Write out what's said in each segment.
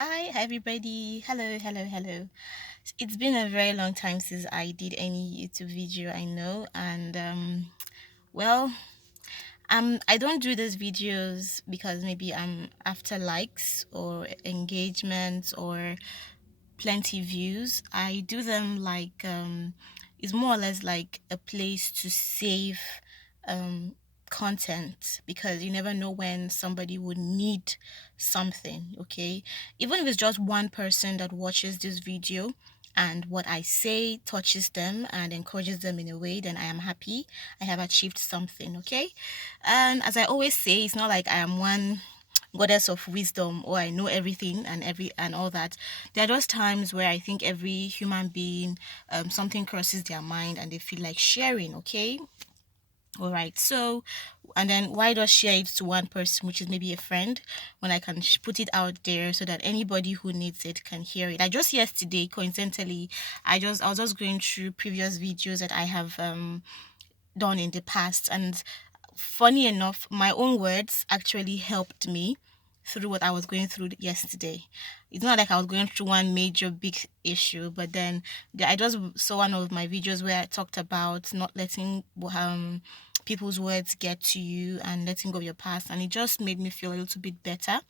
Hi everybody. Hello, hello, hello. It's been a very long time since I did any YouTube video, I know, and well, I don't do these videos because maybe I'm after likes or engagements or plenty views. I do them like it's more or less like a place to save um content because you never know when somebody would need something, okay? Even if it's just one person that watches this video and what I say touches them and encourages them in a way, then I am happy. I have achieved something, okay? And as I always say, it's not like I am one goddess of wisdom or I know everything and all that. There are just times where I think every human being, something crosses their mind and they feel like sharing, okay? All right. So, and then why not share it to one person, which is maybe a friend, when I can put it out there so that anybody who needs it can hear it. I just yesterday, coincidentally, I was just going through previous videos that I have done in the past, and funny enough, my own words actually helped me through what I was going through yesterday. It's not like I was going through one major big issue, but then I just saw one of my videos where I talked about not letting people's words get to you and letting go of your past, and it just made me feel a little bit better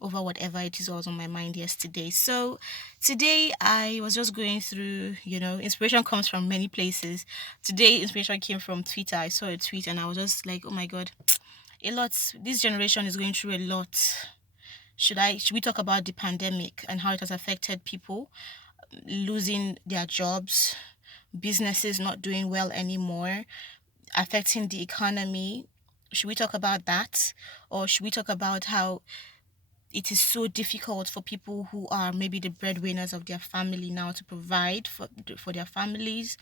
over whatever it is that was on my mind yesterday. So today I was just going through, inspiration comes from many places. Today inspiration came from Twitter. I saw a tweet and I was just like, oh my god, a lot. This generation is going through a lot. Should we talk about the pandemic and how it has affected people losing their jobs, businesses not doing well anymore, affecting the economy? Should we talk about that? Or should we talk about how it is so difficult for people who are maybe the breadwinners of their family now to provide for their families?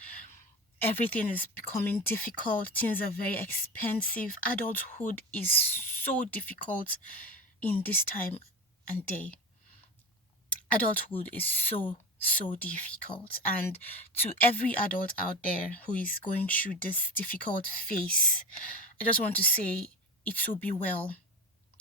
Everything is becoming difficult. Things are very expensive. Adulthood is so difficult in this time and day. Adulthood is so difficult, and to every adult out there who is going through this difficult phase, I just want to say it will be well.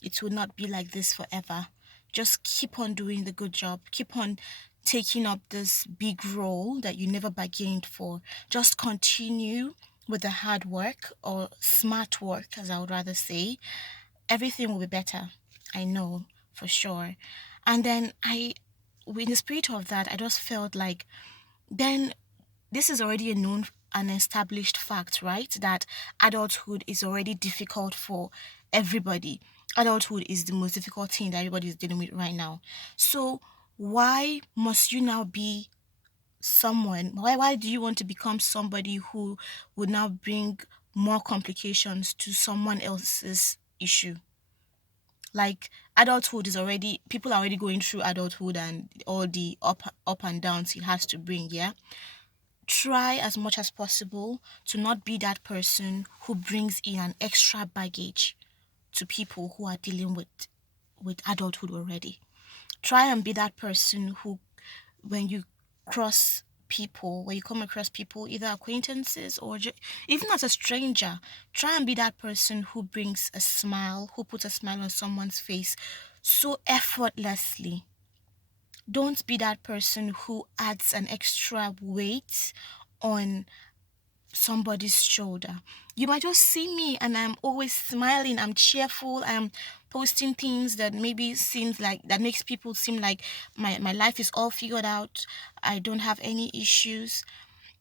It will not be like this forever. Just keep on doing the good job. Keep on taking up this big role that you never bargained for. Just continue with the hard work or smart work, as I would rather say. Everything will be better. I know for sure. And then in the spirit of that, I just felt like then this is already a known and established fact, right? That adulthood is already difficult for everybody. Adulthood is the most difficult thing that everybody is dealing with right now. So why must you now be someone? Why do you want to become somebody who would now bring more complications to someone else's issue? Like adulthood is already people are already going through adulthood and all the up and downs it has to bring, yeah? Try as much as possible to not be that person who brings in an extra baggage to people who are dealing with adulthood already. Try and be that person who, when you cross people, when you come across people, either acquaintances or even as a stranger, try and be that person who brings a smile, who puts a smile on someone's face so effortlessly. Don't be that person who adds an extra weight on somebody's shoulder. You might just see me and I'm always smiling, I'm cheerful, I'm posting things that maybe seems like that makes people seem like my life is all figured out. I don't have any issues.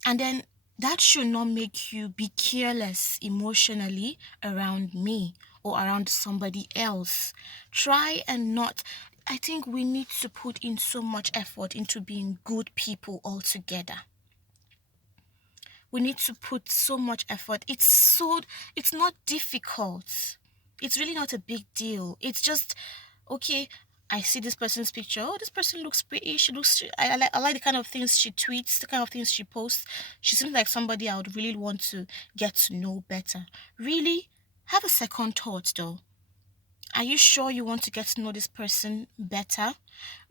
And then that should not make you be careless emotionally around me or around somebody else. Try and not I think we need to put in so much effort into being good people altogether. We need to put so much effort. It's not difficult. It's really not a big deal. It's just okay. I see this person's picture. Oh, this person looks pretty. I like the kind of things she tweets, the kind of things she posts. She seems like somebody I would really want to get to know better. Really, have a second thought though. Are you sure you want to get to know this person better?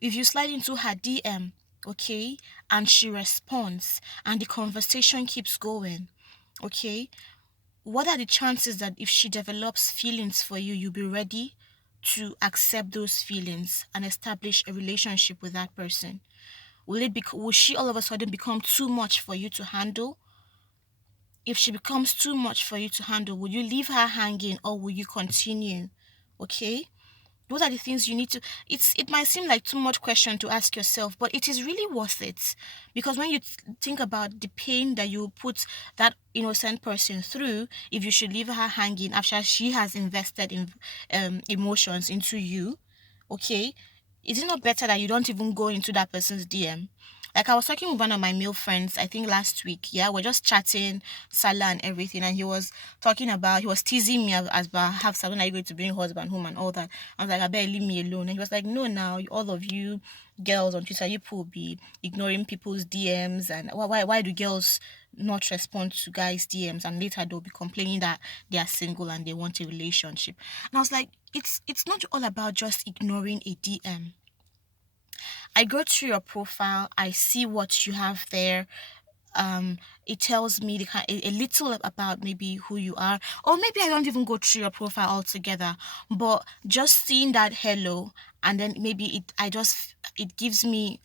If you slide into her DM, okay, and she responds and the conversation keeps going, okay, what are the chances that if she develops feelings for you, you'll be ready to accept those feelings and establish a relationship with that person? Will she all of a sudden become too much for you to handle? If she becomes too much for you to handle, will you leave her hanging or will you continue? Okay? Those are the things you need to. It might seem like too much question to ask yourself, but it is really worth it. Because when you think about the pain that you put that innocent person through, if you should leave her hanging after she has invested in emotions into you, okay, is it not better that you don't even go into that person's DM? Like, I was talking with one of my male friends, I think last week. Yeah, we're just chatting, Salah and everything, and he was teasing me as about how when are you going to bring husband home and all that. I was like, I better leave me alone. And he was like, no, now all of you girls on Twitter, you people be ignoring people's DMs, and why do girls not respond to guys' DMs, and later they'll be complaining that they are single and they want a relationship. And I was like, it's not all about just ignoring a DM. I go through your profile, I see what you have there. It tells me a little about maybe who you are, or maybe I don't even go through your profile altogether, but just seeing that hello, and then maybe it gives me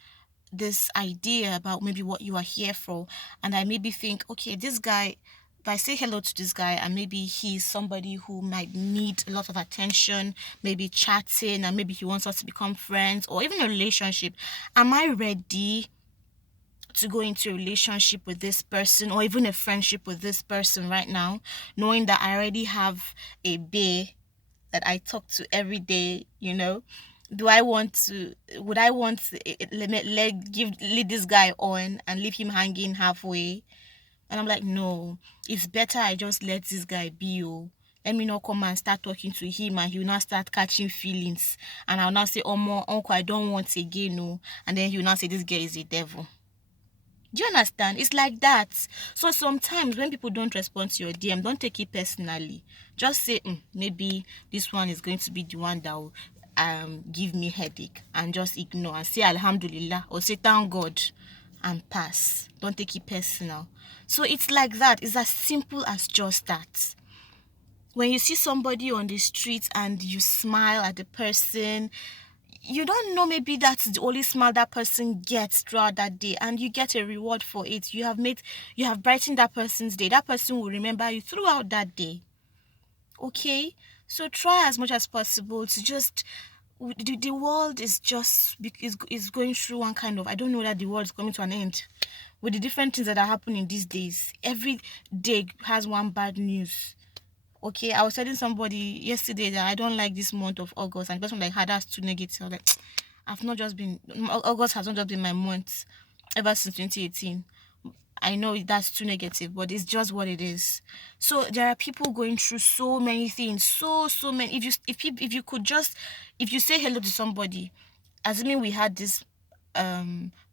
this idea about maybe what you are here for, and I maybe think, okay, this guy, if I say hello to this guy and maybe he's somebody who might need a lot of attention, maybe chatting, and maybe he wants us to become friends or even a relationship, am I ready to go into a relationship with this person or even a friendship with this person right now, knowing that I already have a bae that I talk to every day, Do I want to, would I want to lead this guy on and leave him hanging halfway? And I'm like, no, it's better I just let this guy be. Oh. Let me not come and start talking to him and he'll now start catching feelings. And I'll now say, oh, more uncle, I don't want again. No. And then he'll now say, this guy is a devil. Do you understand? It's like that. So sometimes when people don't respond to your DM, don't take it personally. Just say, maybe this one is going to be the one that will give me headache, and just ignore and say Alhamdulillah or say thank God and pass. Don't take it personal. So it's like that. It's as simple as just that. When you see somebody on the street and you smile at the person, you don't know, maybe that's the only smile that person gets throughout that day, and you get a reward for it. You have brightened that person's day. That person will remember you throughout that day. Okay, so try as much as possible to just, the world is just is going through one kind of, I don't know that the world is coming to an end with the different things that are happening these days. Every day has one bad news. Okay, I was telling somebody yesterday that I don't like this month of August, and the person like, that's too negative. I was like, August has not just been my month ever since 2018. I know that's too negative, but it's just what it is. So there are people going through so many things, so many. If you say hello to somebody, assuming we had this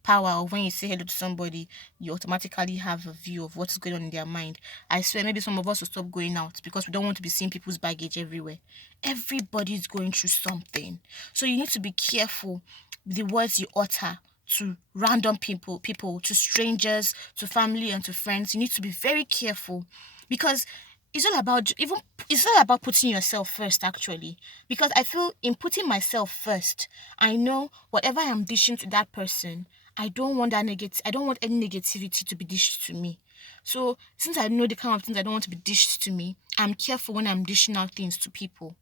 power of, when you say hello to somebody, you automatically have a view of what's going on in their mind. I swear, maybe some of us will stop going out because we don't want to be seeing people's baggage everywhere. Everybody's going through something, so you need to be careful with the words you utter to random people, to strangers, to family, and to friends. You need to be very careful, because it's all about putting yourself first, actually. Because I feel in putting myself first, I know whatever I'm dishing to that person, I don't want I don't want any negativity to be dished to me. So since I know the kind of things I don't want to be dished to me, I'm careful when I'm dishing out things to people.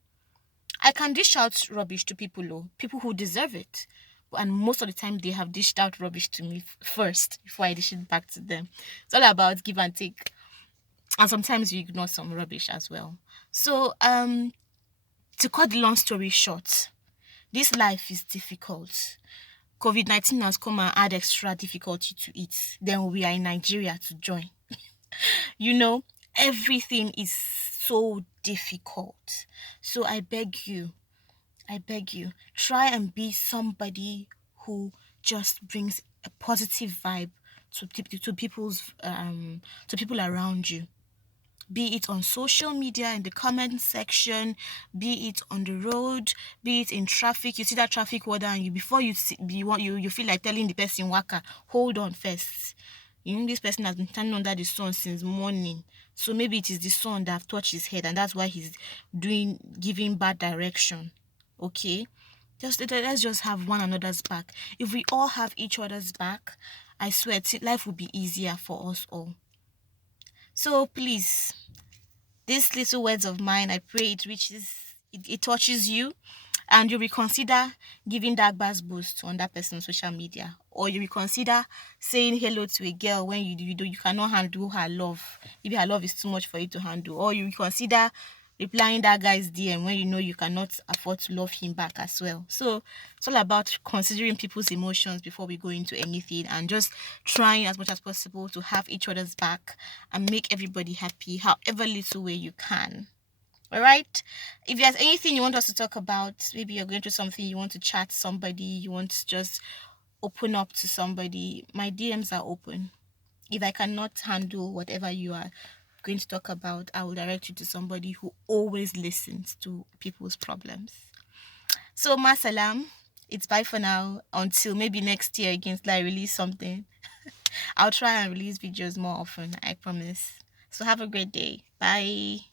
I can dish out rubbish to people, though, people who deserve it. And most of the time, they have dished out rubbish to me first before I dish it back to them. It's all about give and take. And sometimes you ignore some rubbish as well. So, to cut the long story short, this life is difficult. COVID-19 has come and add extra difficulty to it. Then we are in Nigeria to join. You know, everything is so difficult. So I beg you, try and be somebody who just brings a positive vibe to people around you. Be it on social media, in the comment section, be it on the road, be it in traffic. You see that traffic warden, and before you feel like telling the person, waka, hold on first. You know, this person has been standing under the sun since morning, so maybe it is the sun that have touched his head, and that's why he's giving bad direction. Okay, let's just have one another's back. If we all have each other's back, I swear life will be easier for us all. So please, these little words of mine, I pray it touches you, and you reconsider giving that bass boost on that person's social media, or you reconsider saying hello to a girl when you cannot handle her love. Maybe her love is too much for you to handle, or you reconsider replying that guy's DM when you know you cannot afford to love him back as well. So it's all about considering people's emotions before we go into anything, and just trying as much as possible to have each other's back and make everybody happy, however little way you can. All right. If there's anything you want us to talk about, maybe you're going through something, you want to chat somebody, you want to just open up to somebody, my DMs are open. If I cannot handle whatever you are going to talk about, I will direct you to somebody who always listens to people's problems. So, masalam. It's bye for now. Until maybe next year again, till I release something. I'll try and release videos more often, I promise. So, have a great day. Bye.